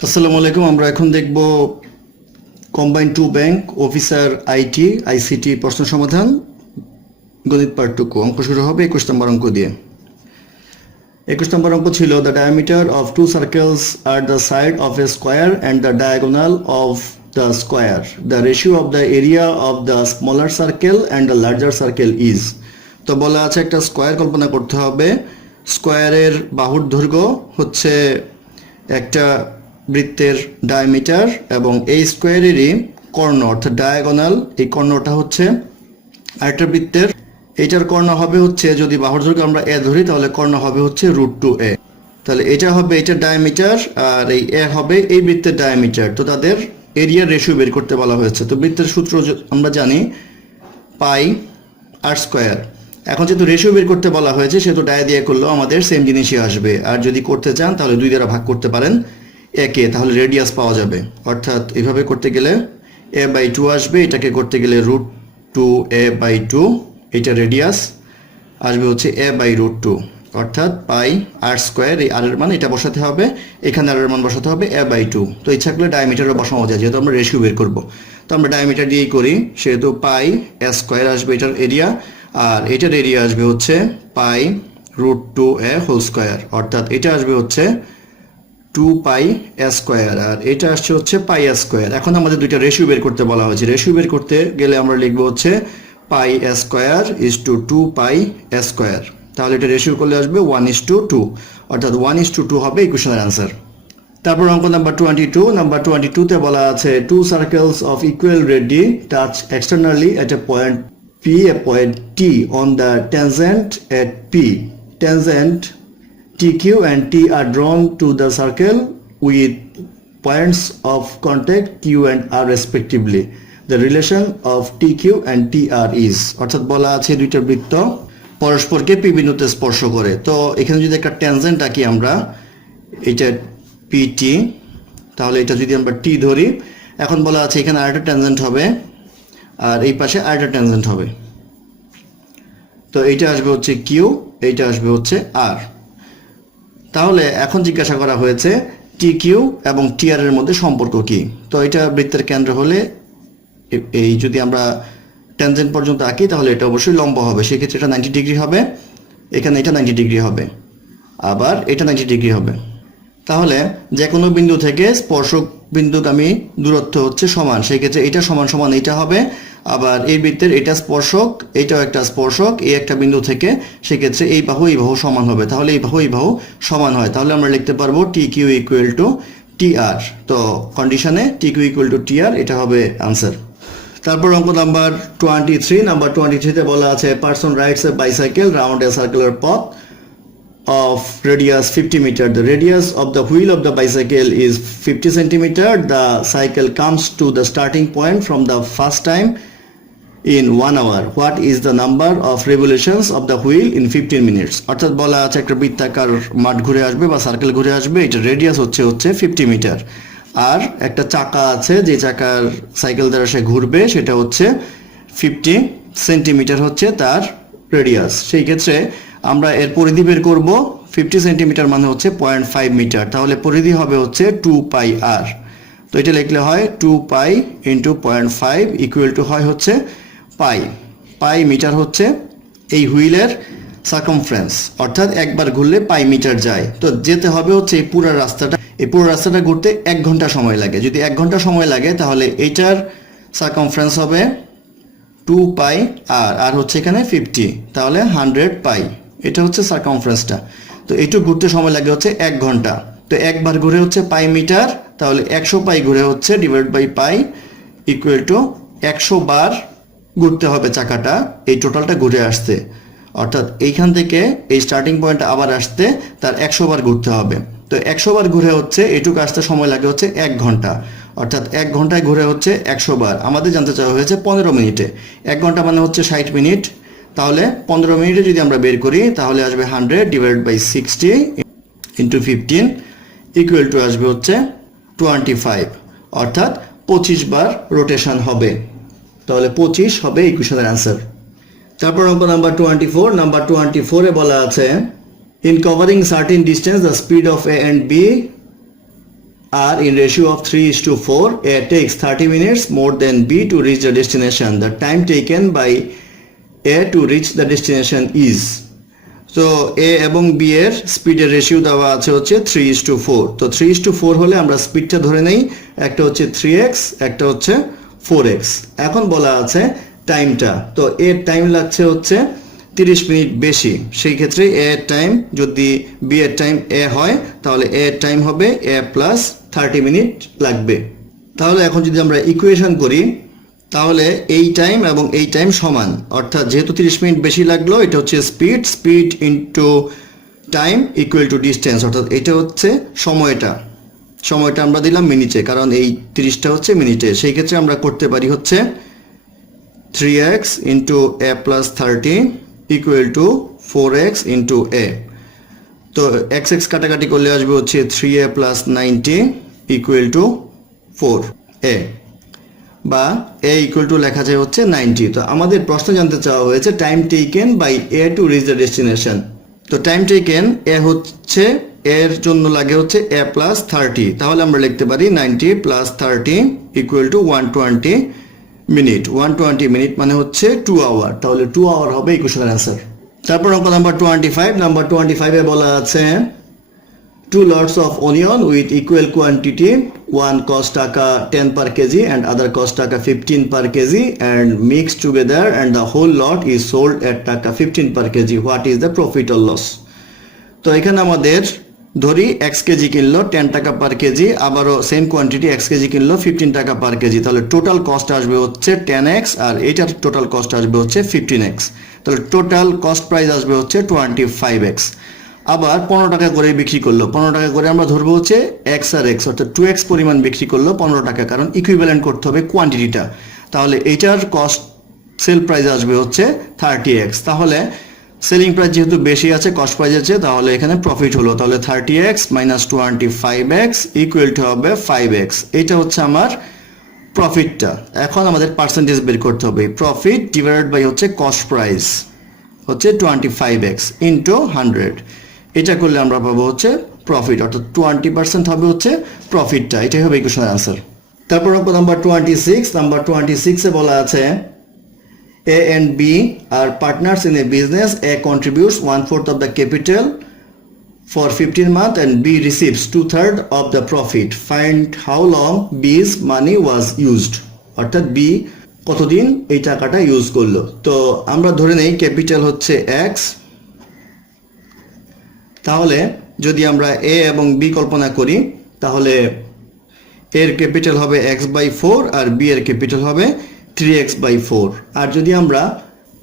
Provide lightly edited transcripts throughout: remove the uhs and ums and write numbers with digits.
আসসালামু আলাইকুম। আমরা এখন দেখব combined to bank officer IT ICT প্রশ্ন সমাধান গণিত পার্ট 2 অঙ্ক শুরু হবে 21 নম্বর অঙ্ক দিয়ে। 21 নম্বর অঙ্ক ছিল the diameter of two circles are the side of a square and the diagonal of the square, the ratio of the area of the smaller circle and the larger circle is. তো বলা আছে একটা square কল্পনা করতে হবে। স্কোয়ারের বাহুর দৈর্ঘ্য হচ্ছে একটা বৃত্তের ডায়ামিটার এবং এই স্কোয়ারেরই কর্ণ অর্থাৎ ডায়াগোনাল, এই কর্ণটা হচ্ছে আরেকটা বৃত্তের, এইটার কর্ণ হবে হচ্ছে, যদি বাহুর দৈর্ঘ্য আমরা এ ধরি তাহলে কর্ণ হবে হচ্ছে √2a। তাহলে এটা হবে এটার ডায়ামিটার আর এই এ হবে এই বৃত্তের ডায়ামিটার। তো তাদের এরিয়ার রেশিও বের করতে বলা হয়েছে। তো বৃত্তের সূত্র আমরা জানি পাই আর স্কোয়ার। এখন যেহেতু রেশিও বের করতে বলা হয়েছে সেহেতু ডায়া দিয়ে করলেও আমাদের সেম জিনিসই আসবে। আর যদি করতে চান তাহলে 2 দ্বারা ভাগ করতে পারেন একে, তাহলে রেডিয়াস পাওয়া যাবে। অর্থাৎ এইভাবে করতে গেলে a/2 আসবে, এটাকে করতে গেলে √2a/2, এটা রেডিয়াস আসবে হচ্ছে a/√2, অর্থাৎ পাই আর স্কোয়ার। এই আর এর মান এটা বসাতে হবে, এখানে আর এর মান বসাতে হবে a/2। তো ইচ্ছা করলে ডায়ামিটারও বসানো যায়, যেহেতু আমরা রেশিও বের করবো। তো আমরা ডায়ামিটার দিয়েই করি, সেহেতু পাই a স্কোয়ার আসবে এটার এরিয়া, আর এটার এরিয়া আসবে হচ্ছে পাই √2a হোল স্কোয়ার, অর্থাৎ এটা আসবে হচ্ছে 2πa স্কোয়ার আর এটা আসছে হচ্ছে পাই a স্কোয়ার। এখন আমাদের দুইটা রেশিও বের করতে বলা হয়েছে। রেশিও বের করতে গেলে আমরা লিখবো হচ্ছে pi a square is to 2πa square. তাহলে এটা রেশিও করলে আসবে 1:2, অর্থাৎ 1:2 হবে এই কোশ্চেনের অ্যান্সার। তারপর অঙ্ক নাম্বার 22। নাম্বার 22-তে বলা আছে two circles of equal radii touch externally at a point P, a point T on the tangent at P. Tangent TQ and T are drawn to the circle with points of contact Q and R respectively. The relation of TQ and TR is, অর্থাৎ বলা আছে দুইটা বৃত্ত পরস্পরকে P বিন্দুতে স্পর্শ করে। তো এখানে যদি একটা ট্যানজেন্ট আঁকি আমরা, এটা PT, তাহলে এটা যদি আমরা T ধরি, এখন বলা আছে এখানে আরেকটা ট্যানজেন্ট হবে আর এই পাশে আরেকটা ট্যানজেন্ট হবে। তো এইটা আসবে হচ্ছে কিউ, এইটা আসবে হচ্ছে আর। তাহলে এখন জিজ্ঞাসা করা হয়েছে টি কিউ এবং টি আর এর মধ্যে সম্পর্ক কি। তো এটা বৃত্তের কেন্দ্র হলে এই যদি আমরা ট্যানজেন্ট পর্যন্ত আঁকি তাহলে এটা অবশ্যই লম্ব হবে, সেক্ষেত্রে এটা 90 ডিগ্রি হবে, এখানে এটা 90 ডিগ্রি হবে, আবার এটা 90 ডিগ্রি হবে। তাহলে যে কোনো বিন্দু থেকে স্পর্শক বিন্দুগামী দূরত্ব হচ্ছে সমান, সেই ক্ষেত্রে এটা সমান সমান এটা হবে। আবার এই বৃত্তের এটা স্পর্শক, এটাও একটা স্পর্শক, এই একটা বিন্দু থেকে, সেক্ষেত্রে এই বাহু সমান হবে। তাহলে এই বাহু সমান হয়, তাহলে আমরা লিখতে পারবো টি কিউ ইকুয়াল টু টি আর। তো কন্ডিশনে টি কিউ ইকুয়াল টু টি আর, এটা হবে আনসার। তারপর অঙ্ক নাম্বার 23। নাম্বার 23-তে বলা আছে পারসন রাইডস এ বাইসাইকেল রাউন্ড এ সার্কুলার পথ of radius 50 meter. The radius of the wheel of the bicycle is 50 centimeter. The cycle comes to the starting point from the first time in 1 hour. What is the number of revolutions of the wheel in 15 minutes? অর্থাৎ বলা আছে একটা বৃত্তাকার মাঠ ঘুরে আসবে বা circle ঘুরে আসবে, এটা রেডিয়াস হচ্ছে 50 মিটার, আর একটা চাকা আছে যে চাকার সাইকেল দ্বারা সে ঘুরবে, সেটা হচ্ছে 50 সেন্টিমিটার হচ্ছে তার রেডিয়াস। সেই ক্ষেত্রে আমরা এর পরিধি বের করব। 50 সেন্টিমিটার মানে হচ্ছে 0.5 মিটার, তাহলে পরিধি হবে হচ্ছে 2π আর। তো এটা লিখলে হয় 2π ইন্টু 0.5 ইকুয়াল টু হয় হচ্ছে পাই। পাই মিটার হচ্ছে এই হুইলের সার্কামফারেন্স, অর্থাৎ একবার ঘুরলে পাই মিটার যায়। তো যেতে হবে হচ্ছে এই পুরো রাস্তাটা ঘুরতে 1 ঘন্টা সময় লাগে। যদি 1 ঘন্টা সময় লাগে তাহলে এইটার সার্কামফারেন্স হবে 2π আর হচ্ছে এখানে 50, তাহলে 100π, এটা হচ্ছে সার্কামফারেন্সটা। তো এইটুকু ঘুরতে সময় লাগে হচ্ছে 1 ঘন্টা। তো একবার ঘুরে হচ্ছে পাই মিটার, তাহলে 100 পাই ঘুরে হচ্ছে divide by pi equal to 100 বার ঘুরতে হবে চাকাটা এই টোটালটা ঘুরে আসতে, অর্থাৎ এইখান থেকে এই স্টার্টিং পয়েন্টটা আবার আসতে তার 100 বার ঘুরতে হবে। তো 100 বার ঘুরে হচ্ছে এইটুকু আসতে সময় লাগে হচ্ছে 1 ঘন্টা, অর্থাৎ 1 ঘন্টায় ঘুরে হচ্ছে 100 বার। আমাদের জানতে চাওয়া হয়েছে 15 মিনিটে, 1 ঘন্টা মানে হচ্ছে 60 মিনিট, তাহলে 15 মিনিটে যদি আমরা বের করি তাহলে আসবে 100 divide by 60 into 15 equal to আসবে হচ্ছে 25, অর্থাৎ 25 বার রোটেশন হবে। তাহলে 25 হবে এই কোশ্চেনের অ্যান্সার। তারপর অঙ্ক নাম্বার 24। নাম্বার 24-এ বলা আছে in covering certain distance the speed of A and B are in ratio of 3:4, A takes 30 minutes more than B to reach the destination. The time taken by A to reach the destination is. তো A এবং B এর স্পিডের ratio দেওয়া আছে হচ্ছে 3:4। তো 3:4 হলে আমরা স্পিডটা ধরে নেই, একটা হচ্ছে 3x, একটা হচ্ছে 4x। এখন বলা আছে টাইমটা, তো এর টাইম লাগছে হচ্ছে 30 মিনিট বেশি। সেই ক্ষেত্রে A এর টাইম যদি B এর টাইম A হয়, তাহলে A এর টাইম হবে A প্লাস 30 মিনিট লাগবে। তাহলে এখন যদি আমরা ইকুয়েশন করি, তাহলে এই টাইম এবং এই টাইম সমান, অর্থাৎ যেহেতু 30 মিনিট বেশি লাগলো, এটা হচ্ছে speed into time equal to distance, অর্থাৎ এটা হচ্ছে সময়টা আমরা দিলাম মিনিটে, কারণ এই 30টা হচ্ছে মিনিটে। সেই ক্ষেত্রে আমরা করতে পারি হচ্ছে 3x into A plus 30 equal to 4x into A। তো x কাটাকাটি করলে আসবে হচ্ছে 3A plus 90 equal to 4A, বা A ইকুয়াল টু লেখা যায় হচ্ছে 90। তো আমাদের প্রশ্ন জানতে চাওয়া হয়েছে time taken by A to reach the destination. তো টাইম টেকেন A হচ্ছে, এর জন্য লাগে হচ্ছে A প্লাস 30, তাহলে আমরা লিখতে পারি 90 plus 30 equal to 120 minute. 120 minute মানে হচ্ছে 2 আওয়ার, তাহলে 2 আওয়ার হবে ইকুয়েশনের অ্যান্সার। তারপর অঙ্ক নাম্বার 25। নাম্বার 25 এ বলা আছে 2 lots of onion with equal quantity, one cost taka 10 per kg and other cost taka 15 per kg and mixed together, and the whole lot is sold at taka 15 per kg. What is the profit or loss? তো এখানে আমাদের ধরি x KG কিনলো 10 টাকা পার KG, আবারও same quantity x KG কিনলো 15 টাকা পার KG, তাহলে টোটাল কস্ট আসবে হচ্ছে 10x আর এটার টোটাল কস্ট আসবে হচ্ছে 15x। তাহলে টোটাল কস্ট প্রাইস আসবে হচ্ছে 25x। আবার 15 টাকা করে বিক্রি করলো, 15 টাকা করে আমরা ধরবো হচ্ছে x আর x, অর্থাৎ 2x পরিমাণ বিক্রি করলো 15 টাকা, কারণ ইকুইভ্যালেন্ট করতে হবে কোয়ান্টিটিটা। তাহলে এইটার কস্ট সেল প্রাইস আসবে হচ্ছে 30x। তাহলে সেলিং প্রাইস যেহেতু বেশি আছে কস্ট প্রাইস আছে, তাহলে এখানে প্রফিট হলো, তাহলে 30x minus 25x equal to হবে 5x। এটা হচ্ছে আমার প্রফিটটা। এখন আমাদের পার্সেন্টেজ বের করতে হবে, প্রফিট ডিভাইডেড বাই হচ্ছে কস্ট প্রাইস হচ্ছে 25x ইন্টু 100। এটা করলে আমরা পাবো হচ্ছে প্রফিট, অর্থাৎ 20% হবে হচ্ছে প্রফিটটা। এটাই হবে ইকুয়েশনের আনসার। তারপর অঙ্ক নাম্বার 26। নাম্বার 26 এ বলা আছে A and B are partners in a business. A contributes 1/4 of the capital for 15 months and B receives 2/3 of the profit. Find how long B's money was used. অর্থাৎ B কতদিন এই টাকাটা use করলো। তো আমরা ধরে নেই ক্যাপিটাল হচ্ছে x, তাহলে যদি আমরা A এবং B কল্পনা করি, তাহলে এর ক্যাপিটাল হবে x/4 আর B এর ক্যাপিটাল হবে 3x/4। আর যদি আমরা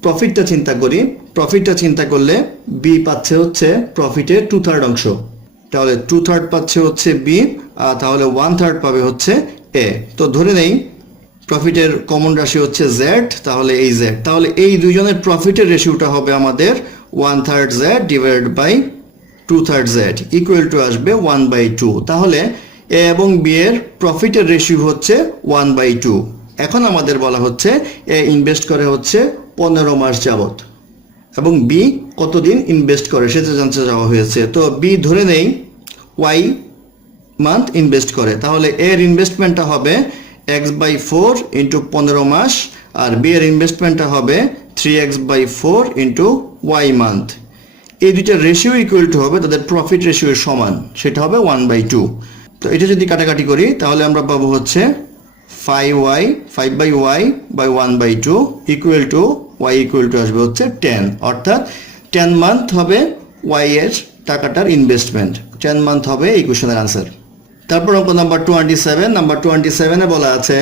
প্রফিটটা চিন্তা করি, প্রফিটটা চিন্তা করলে B পাচ্ছে হচ্ছে প্রফিটের 2/3 অংশ, তাহলে 2/3 পাচ্ছে হচ্ছে B, আর তাহলে 1/3 পাবে হচ্ছে A। তো ধরে নেই প্রফিটের কমন রাশি হচ্ছে z, তাহলে এই z, তাহলে এই দুইজনের প্রফিটের রেশিওটা হবে আমাদের 1/3 z divided by 2/3 z equal to আসবে 1/2। তাহলে A এবং B এর প্রফিটের রেশিও হচ্ছে 1/2। এখন আমাদের বলা হচ্ছে A ইনভেস্ট করে হচ্ছে 15 মাস যাবত এবং B কতদিন ইনভেস্ট করে সেটা জানতে চাওয়া হয়েছে। তো B ধরে নেই y মান্থ ইনভেস্ট করে, তাহলে A এর ইনভেস্টমেন্টটা হবে x/4 ইন্টু 15 মাস আর B এর ইনভেস্টমেন্টটা হবে 3x/4 ইন্টু y মান্থ। এই দুইটা রেশিও ইকুয়াল টু হবে তাদের প্রফিট রেশিওর সমান, সেটা হবে 1/2। তো এটা যদি কাটাকাটি করি তাহলে আমরা পাবো হচ্ছে 5/y by 1/2 equal to y equal to আসবে হচ্ছে 10, অর্থাৎ 10 মান্থ হবে y এর টাকাটার ইনভেস্টমেন্ট, 10 মান্থ হবে এই কোশ্চেনের আনসার। তারপর অঙ্ক নাম্বার 27। নাম্বার 27 এ বলা আছে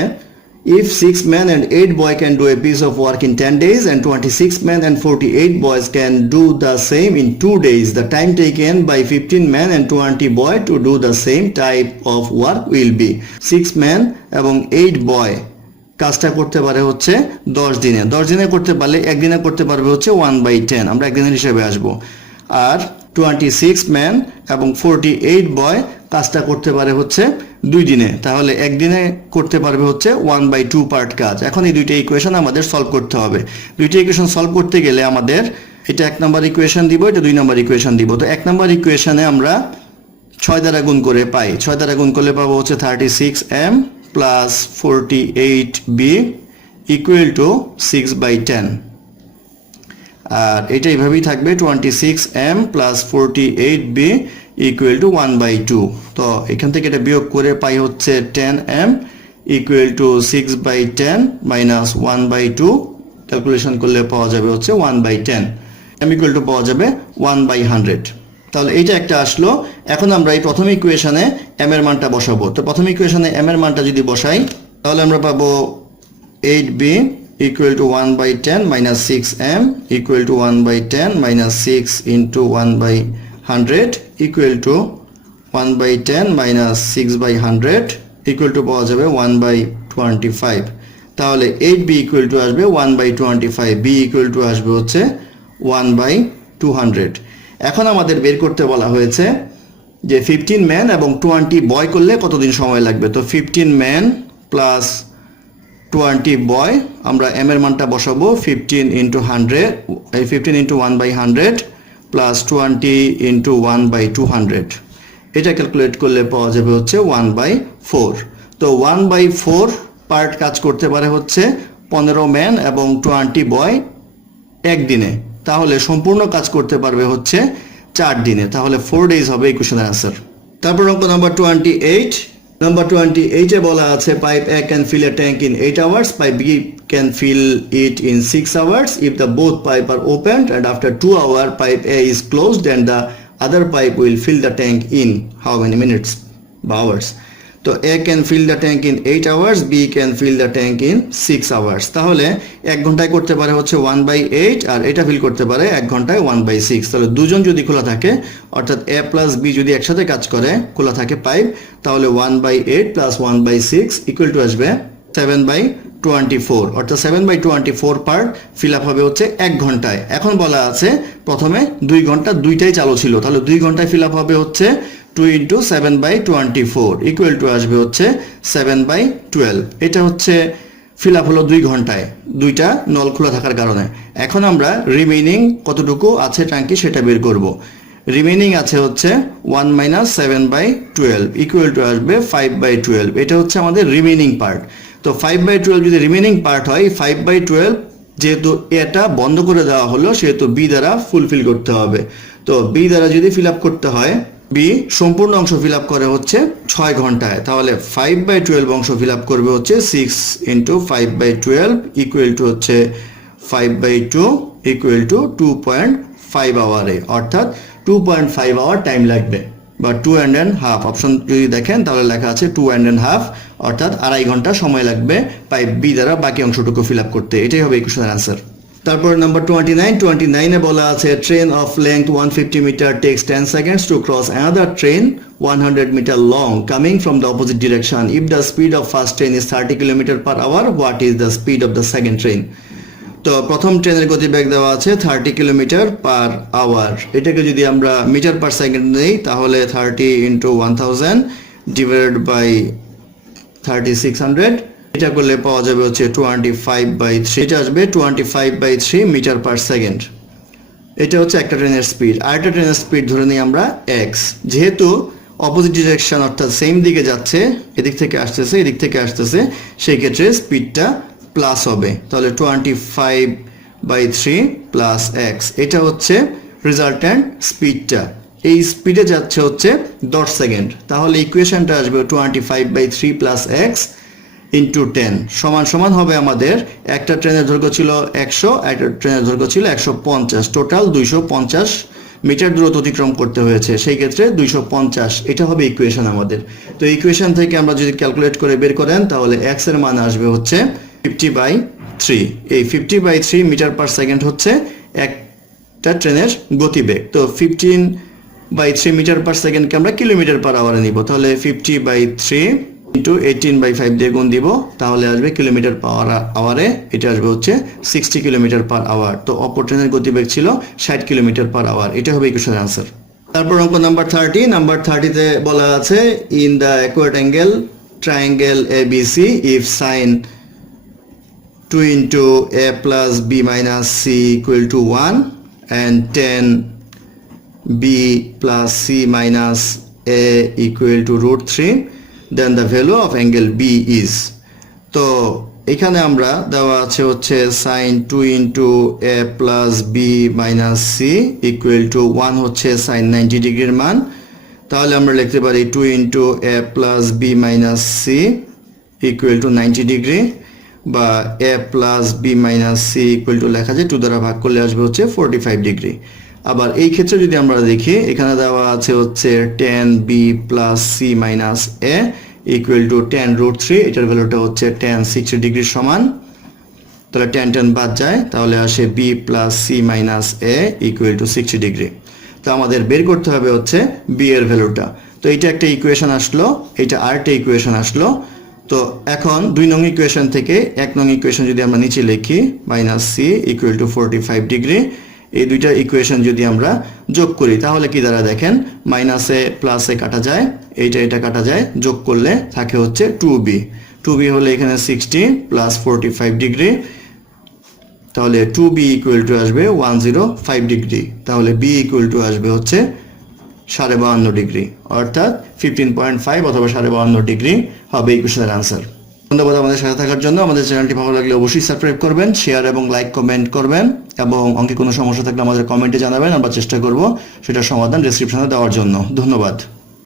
if 6 men and 8 boys can do a piece of work in 10 days and 26 men and 48 boys can do the same in 2 days, the time taken by 15 men and 20 boys to do the same type of work will be। 6 men এবং 8 boy কাজটা করতে পারে হচ্ছে 10 দিনে, 10 দিনে করতে পারলে একদিনে করতে পারবে হচ্ছে 1/10, আমরা একদিনের হিসেবে আসবো। আর 26 ম্যান এবং 48 বয় কাজটা করতে পারে হচ্ছে 2 দিনে, তাহলে একদিনে করতে পারবে হচ্ছে 1/2 পার্ট কাজ। এখন এই দুইটা ইকুয়েশন আমাদের সলভ করতে হবে। দুইটা ইকুয়েশন সলভ করতে গেলে আমাদের এটা 1 নম্বর ইকুয়েশন দিব, এটা 2 নম্বর ইকুয়েশন দিব। তো 1 নম্বর ইকুয়েশনে আমরা 6 দ্বারা গুণ করে পাই, 6 দ্বারা গুণ করলে পাবো হচ্ছে 36m plus 48b equal to 6/10। আর এটা এইভাবেই থাকবে 26m plus 48b equal to 1/2। তো এখান থেকে এটা বিয়োগ করে পাই হচ্ছে 10m equal to 6/10 minus 1/2। Calculation করলে পাওয়া যাবে হচ্ছে 1/10। m ইকুয়াল টু পাওয়া যাবে 1/100। তাহলে এইটা একটা আসলো। এখন আমরা এই প্রথম ইকুয়েশনে m এর মানটা বসাবো। তো প্রথম ইকুয়েশনে m এর মানটা যদি বসাই তাহলে আমরা পাবো 8b equal to 1/10 minus 6m equal to 1/10 minus 6 into 1/100 equal to 1/10 minus 6/100 equal to পাওয়া যাবে 1/25। তাহলে 8b equal to আসবে 1/25, b equal to আসবে হচ্ছে 1/200। এখন আমাদের বের করতে বলা হয়েছে যে 15 ম্যান এবং 20 বয় করলে কতদিন সময় লাগবে। তো 15 ম্যান প্লাস 20 বয়, আমরা m এর মানটা বসাবো 15 into 100, 15 into 1/100 প্লাস 20 into 1/200। এটা ক্যালকুলেট করলে পাওয়া যাবে হচ্ছে 1/4। তো 1/4 পার্ট কাজ করতে পারে হচ্ছে 15 ম্যান এবং 20 বয় একদিনে, তাহলে সম্পূর্ণ কাজ করতে পারবে হচ্ছে 4 দিনে। তাহলে 4 days হবে এই কোশ্চেনের আনসার। তারপর অঙ্ক নাম্বার 28। নাম্বার 28 এ বলা আছে pipe A can fill a tank in 8 hours, pipe B can fill it in 6 hours if the both pipe are opened and after 2 hours pipe A is closed and the other pipe will fill the tank in how many minutes বা hours। তো A can fill the tank in 8 hours, B can fill the tank in 6 hours। তাহলে 1 ঘন্টায় করতে পারে হচ্ছে 1/8 আর এটা feel করতে পারে 1 ঘন্টায় 1/6। তাহলে দুজন যদি খোলা থাকে অর্থাৎ A প্লাস B যদি একসাথে কাজ করে খোলা থাকে পাইপ, তাহলে 1/8 প্লাস 1/6 ইকুয়াল টু আসবে 7/24। অর্থাৎ 7/24 পার্ট ফিল আপ হবে হচ্ছে 1 ঘন্টায়। এখন বলা আছে প্রথমে 2 ঘন্টা দুইটাই চালু ছিল, তাহলে 2 ঘন্টায় ফিল আপ হবে হচ্ছে 2 into 7/24 ইকুয়াল টু আসবে হচ্ছে 7/12। এটা হচ্ছে ফিল আপ হলো 2 ঘন্টায়, দুইটা নল খোলা থাকার কারণে। এখন আমরা রিমেইনিং কতটুকু আছে ট্যাঙ্কি সেটা বের করব। রিমেইনিং আছে হচ্ছে 1 minus 7/12 ইকুয়াল টু আসবে 5/12। এটা হচ্ছে আমাদের রিমেইনিং পার্ট। তো 5/12 যদি রিমেইনিং পার্ট হয়, 5/12 যেহেতু এটা বন্ধ করে দেওয়া হলো সেহেতু বি দ্বারা ফুলফিল করতে হবে। তো বি দ্বারা যদি ফিল আপ করতে হয়, বি সম্পূর্ণ অংশ ফিল আপ করে হচ্ছে 6 ঘন্টায়, তাহলে 5/12 অংশ ফিল আপ করবে হচ্ছে 6 into 5/12 ইকুয়াল টু হচ্ছে 5/2 ইকুয়াল টু 2.5 আওয়ারে, অর্থাৎ 2.5 আওয়ার টাইম লাগবে বা 2.5 অপশন যদি দেখেন তাহলে লেখা আছে 2.5, অর্থাৎ 2.5 ঘন্টা সময় লাগবে পাইপ বি দ্বারা বাকি অংশটুকু ফিল আপ করতে। এটাই হবে এই কোশ্চেনের আনসার। তারপর নাম্বার 29 এ বলা আছে train of length 150 metre takes 10 seconds to cross another train 100 meter long coming from the opposite direction. If the speed of first train is 30 km/h, what is the speed of the second train? তো প্রথম ট্রেনের গতিবেগ দেওয়া আছে 30 km/h। এটাকে যদি আমরা metre per second নেই তাহলে 30 into 1000 divided by 3600, এটা করলে পাওয়া যাবে হচ্ছে 25/3। এটা আসবে 25/3 মিটার পার সেকেন্ড। এটা হচ্ছে একটা ট্রেনের স্পিড। আরেকটা ট্রেনের স্পিড ধরে নিই আমরা x, যেহেতু অপোজিট ডিরেকশন অর্থাৎ সেম দিকে যাচ্ছে, এদিক থেকে আসতেছে এদিক থেকে আসতেছে, সেই ক্ষেত্রে স্পিডটা প্লাস হবে। তাহলে 25/3 প্লাস x, এটা হচ্ছে রেজাল্ট্যান্ট স্পিডটা। এই স্পিডে যাচ্ছে হচ্ছে 10 সেকেন্ড। তাহলে ইকুয়েশনটা আসবে 25/3 প্লাস x ইন্টু 10 সমান সমান হবে আমাদের একটা ট্রেনের দৈর্ঘ্য ছিল 100, একটা ট্রেনের দৈর্ঘ্য ছিল 150, টোটাল 250 মিটার দূরত্ব অতিক্রম করতে হয়েছে, সেই ক্ষেত্রে 250। এটা হবে ইকুয়েশন আমাদের। তো ইকুয়েশন থেকে আমরা যদি ক্যালকুলেট করে বের করেন তাহলে x এর মান আসবে হচ্ছে 50/3। এই 50/3 মিটার পার সেকেন্ড হচ্ছে একটা ট্রেনের গতিবেগ। তো 15/3 মিটার পার সেকেন্ডকে আমরা কিলোমিটার পার আওয়ারে নিব, তাহলে 50/3 ইন্টু 18/5 দিয়ে গুণ দিব, তাহলে আসবে কিলোমিটার পার আওয়ারে। এটা আসবে হচ্ছে 60 km/h। তো অপর ট্রেনের গতিবেগ ছিল 60 km/h। এটা হবে ইকুয়েশনের আনসার। তারপর অঙ্ক নাম্বার 30। নাম্বার 30 তে বলা আছে in the equatorial triangle ABC if sin 2 into a plus b minus c equal to 1 and tan b plus c minus a equal to √3, then the value of angle B is, তো এখানে আমরা দেওয়া আছে হচ্ছে sin 2 into a plus b minus c equal to 1 হচ্ছে sin 90 ডিগ্রির মান, তাহলে আমরা লিখতে পারি 2 into a plus b minus c equal to 90 degree, বা a plus b minus c equal to লেখা যায় 2 দ্বারা ভাগ করলে আসবে হচ্ছে 45 ডিগ্রি। আবার এই ক্ষেত্রে যদি আমরা দেখি এখানে দেওয়া আছে হচ্ছে tan b plus c minus a equal to tan √3, এটার ভ্যালুটা হচ্ছে tan 60 ডিগ্রির সমান, তাহলে tan বাদ যায়, তাহলে আসে b plus c minus a equal to 60 degree. তো আমাদের বের করতে হবে হচ্ছে b এর ভ্যালুটা। তো এটা একটা ইকুয়েশন আসলো, এটা আরেকটা ইকুয়েশন আসলো। তো এখন 2 নং ইকুয়েশন থেকে 1 নং ইকুয়েশন যদি আমরা নিচে লিখি -c equal to 45 ডিগ্রি, এই দুইটা ইকুয়েশন যদি আমরা যোগ করি তাহলে কি দ্বারা দেখেন, মাইনাসে প্লাসে কাটা যায়, এটা কাটা যায়, যোগ করলে থাকে হচ্ছে 2b হলে এখানে 60 প্লাস 45 ডিগ্রি, তাহলে 2b ইকুয়াল টু আসবে 105 ডিগ্রি, তাহলে b ইকুয়াল টু আসবে হচ্ছে 52.5 ডিগ্রি, অর্থাৎ 15.5 অথবা 52.5 ডিগ্রি হবে এই কোশ্চেনের আনসার। ধন্যবাদ আমাদের সাথে থাকার জন্য। আমাদের চ্যানেলটি ভালো লাগলে অবশ্যই সাবস্ক্রাইব করবেন, শেয়ার এবং লাইক কমেন্ট করবেন, এবং অঙ্কে কোনো সমস্যা থাকলে আমাদের কমেন্টে জানাবেন, আমরা চেষ্টা করব সেটার সমাধান ডেসক্রিপশনে দেওয়ার জন্য। ধন্যবাদ।